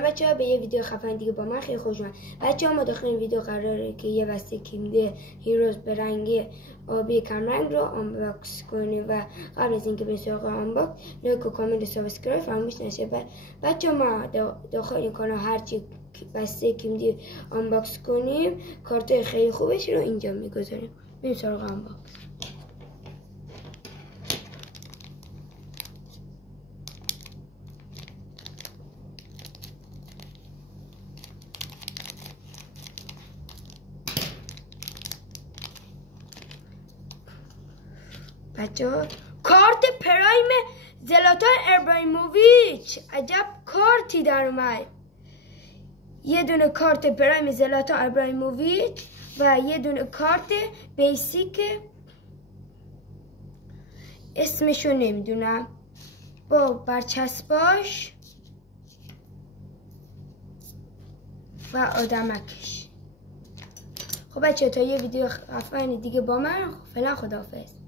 بچه‌ها به یه ویدیو خفن دیگه با من خیلی خوش اومد. بچه‌ها ما داخل این ویدیو قراره که یه وسیله کیمیایی هیروز به رنگ آبی کمرنگ رو آنباکس کنیم و قبل از اینکه به سراغ آنباکس لایک و کامنت و سابسکرایب فراموش نشه. بچه‌ها ما داخل این کانال هرچی وسیله کیمیایی آنباکس کنیم کارت خیلی خوبش رو اینجا میگذاریم. بریم سراغ آنباکس. بچه‌ها کارت پرایم زلاتان ابراهیموویچ، عجب کارتی در اومد. یه دونه کارت پرایم زلاتان ابراهیموویچ و یه دونه کارت بیسیک اسمشو نمیدونم با برچسباش و آدمکش. خب بچه تا یه ویدیو خفن دیگه با من، فعلا خداحافظ.